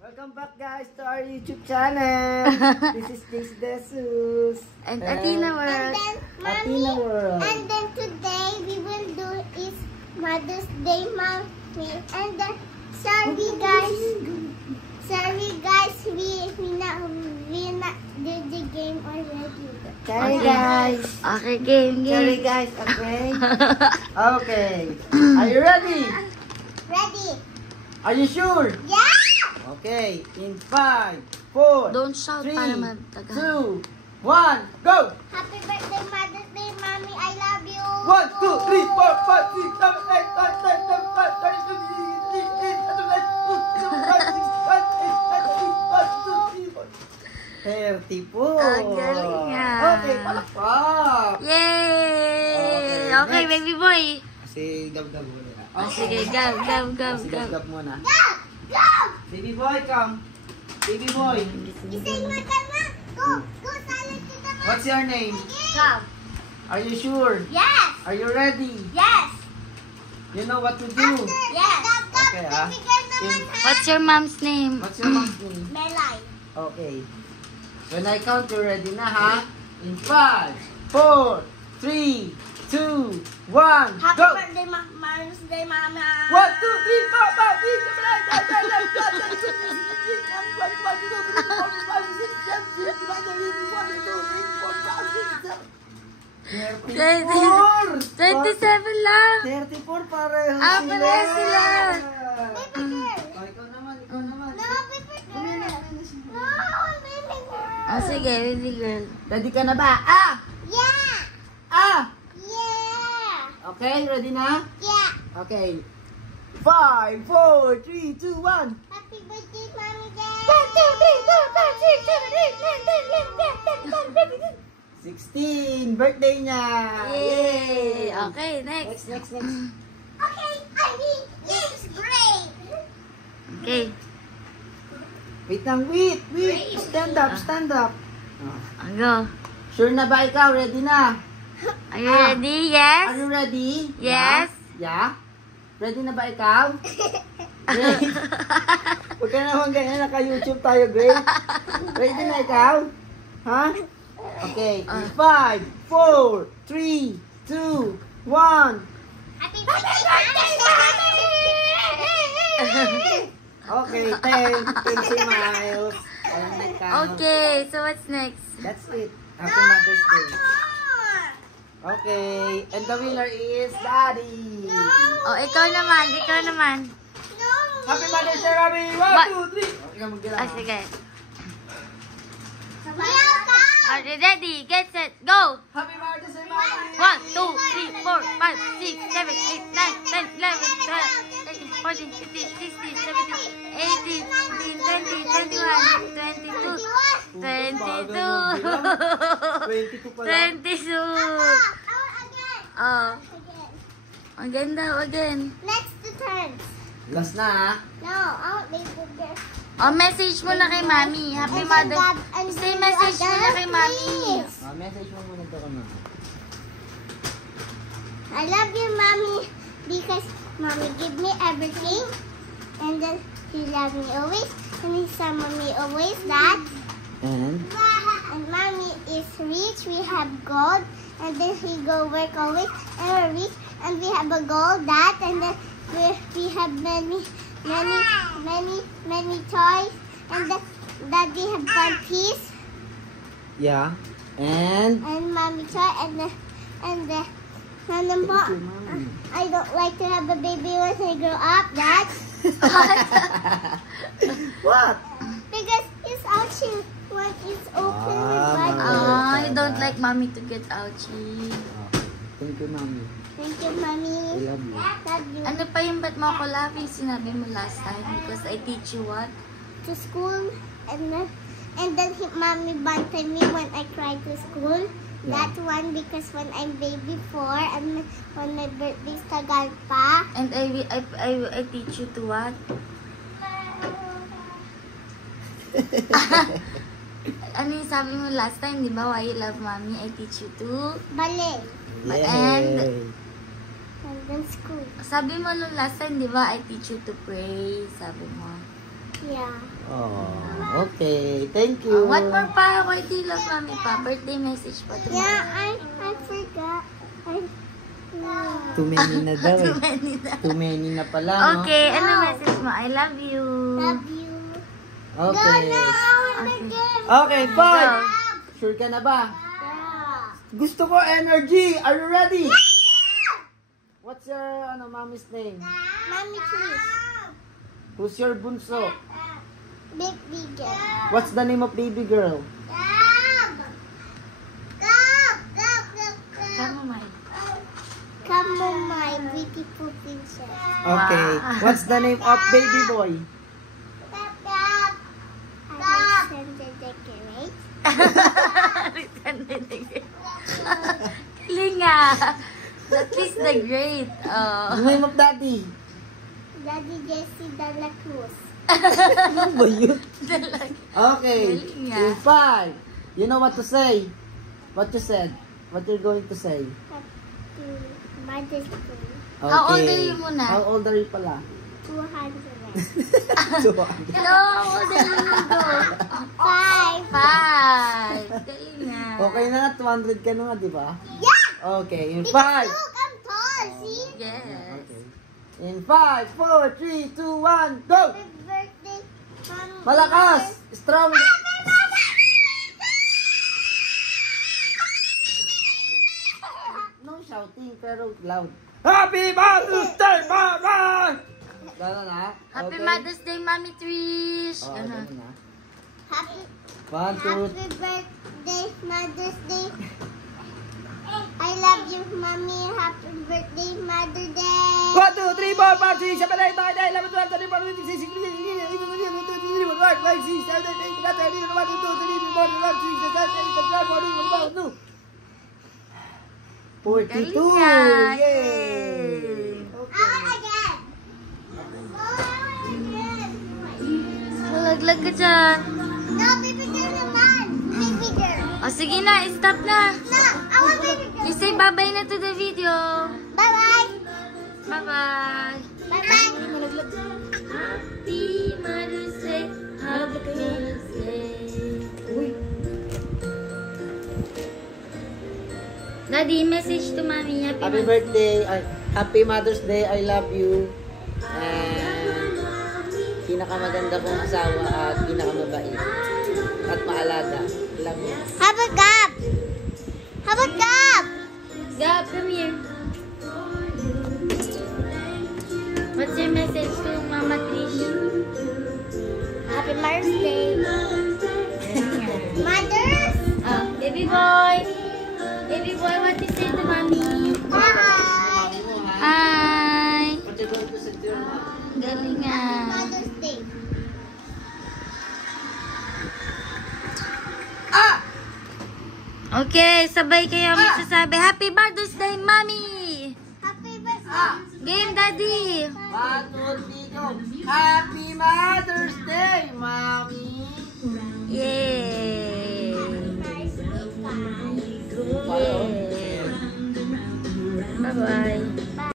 Welcome back guys to our YouTube channel. This is Daisy Desus. And Athena World. Athena World. And then today we will do is Mother's Day Mommy. And then sorry guys, we not did the game already. Sorry guys. Okay, game. Sorry guys, okay? Okay. Are you ready? Ready? Are you sure? Yeah! Okay. In 5, 4, Don't shout 3, para matagal. 2, 1, go! Happy birthday Mother's Day Mommy, I love you! 1, 2, 3, 4, 5, 6, 7, 8, 9, 10, 11, 12, 13, 14, 15, 16, 17, 18, 19, 20, 21, 22, 23, 24. Ang 34. galing nga. Okay, palakpak. Yay! Okay, Okay, next. baby boy. Kasi gab-gab muna. Oh, sige, gab. Kasi gab-gab muna. Go! Go! Baby boy, come. Baby boy. Ising mo ka na! Go! Go! Silent to the What's your name? Come! Are you sure? Yes! Are you ready? Yes! You know what to do? Yes! Okay, ah. What's your mom's name? What's your mom's name? Melay. Okay. When I count, you're ready na, ha? In 5, 4, 3, 2, 1, Happy go! birthday, Mother's Day, Mama! 1, 2, 3, 4, 5, 6, 7, 8, 9, 10, 11, 12, 13, 14, 15, 16, 17, 18, 19, 20, 21, 22, 23, 24, 25, 26, 27, 28, 29, 30. 27 lang. pareho Pareho sila. Baby girl! Oh, ikaw naman. No, baby girl! No, baby girl! Oh, sige, baby girl. Ready ka na ba? Ah! Yeah! Ah! Yeah! Okay, ready na? Yeah! Okay. 5, 4, 3, 2, 1. Happy birthday, Mommy Day! 16, birthday niya. Yay! Okay, next. Next. Okay, I mean, it's great! Okay. Wait lang, wait. Stand up. Oh. Go. Sure na ba ikaw? Ready na? Are you ready? Yes? Are you ready? Yes. Yeah? Ready na ba ikaw? Great. Huwag ka naman ganyan, naka-YouTube tayo, great. Ready na ikaw? Ha? Okay. 5, 4, 3, 2, 1. Happy birthday, Mommy! Okay, 10 smiles. Alam na ikaw. Okay, so what's next? That's it. Happy Mother's Day. More! Okay, and the winner is Daddy. Oh, ikaw naman. No! Happy Mother's Day, Robby! 1, 2, 3. Okay, magdala. Ah, sige. Welcome! Are you ready? Get set, go! Happy Mother's Day, Mommy! 1, 2, 3, 4, 5, 6, 7, 8, 9, 10, 11, 12, 13, 14, 15, 16, 17, 18, 19, 20, 21, 22, 22. 22 pa lang. 22. Again! Oh, Again. again daw, again. Next to turn. Last na, ha? No, I want baby girl. Oh, message mo na kay Mami. Happy Mother. Say message mo na kay Mami. Message mo muna ito kami. I love you, Mommy, because Mommy give me everything, and then she loves me always, and he summer me always that. And? And Mommy is rich, we have gold, and then we go work always, and we're rich, and we have a gold that, and then we have many toys, and then Daddy have panties, Yeah. And? Mommy toy, and I don't like to have a baby when I grow up, Dad. What? Because it's ouchy when it's open with my Oh, you don't like Mommy to get ouchie. Thank you, Mommy. Thank you, Mommy. I love you. Love you. Ano pa yung ba't mo ako love yung sinabi mo last time? Because I teach you what? To school, and then Mommy banted me when I cried to school. Yeah. That one because when I'm baby 4 and when my birthday's tagal pa. And I teach you to what? Ano yung sabi mo last time, di ba? Why you love Mommy? I teach you to... Ballet. And And then school. sabi mo nung last time, di ba? I teach you to pray. Sabi mo. Yeah. Oh, okay. Thank you. What more pa? Why do you love mommy pa? Birthday message pa to Yeah, mommy. I forgot. Too many na daw Too eh. many na. Too many na pala, no? Okay, ano message mo? I love you. Love you. Okay. Go now, again. Okay, five. Go. Sure ka na ba? Yeah. Gusto ko energy. Are you ready? What's your mommy's name? Mommy, please. Who's your bunso? Big girl. What's the name of baby girl? Come on, my beautiful princess. Okay. Wow. What's the name of baby boy? Alexander the Great. Linga. At least the great. The name of daddy? Daddy Jesse de la Cruz. Ano ba yun? Okay. Galing nga. In five. You know what to say? What you said? What you're going to say? Happy Mother's Day. Okay. How old are you muna? How old are you pala? 200. So, Hello, how old are you go? 5. 5. Galing nga. okay na nga, 200 ka na nga, di ba? Yeah! Okay, in Because 5. look, I'm tall, see? Yes. Okay. In 5, 4, 3, 2, 1, go! Happy birthday, Mommy. Malakas! Strong! No shouting, pero loud. Happy Mother's Day, Mama! Gano'n na? Happy Okay. Mother's Day, Mommy Trish. Oh, Ano? gano'n na. Happy, 1, 2, happy birthday, Mother's Day. I love you, Mommy. Happy birthday, Mother Day. 1, 2, 3, 4, 5, 6, 7, 8, 9, 10, 11, 12, 13, 14, 15, 16, 17, 42! Galing ka. Yay! Yay. Again. Malaglag ka dyan. No, baby girl naman. Baby girl. O sige na, stop na. No, I want baby girl. You say bye-bye na to the video. Bye-bye. Bye-bye. Bye-bye. Happy Mother's Day. Happy Mother's Day. Daddy, message to mommy. Happy birthday, happy Mother's Day, I love you. And pinakamaganda kong asawa at pinakamabait. At maalaga. Love you. Have a gap. Have a gap. Gab, come here. What's your message to Mama Trish? Happy Mother's Day. Mothers. Baby boy. Baby boy, what you say to mommy? Bye. Hi. Pati ko ito sa tiyo mo. Galing nga. Mother's Day. Okay, sabay kayo magsasabi. Happy Mother's Day, mommy. Happy birthday. Game, daddy. 1, 2, 3, go. Happy Mother's Day, Mommy. Yay.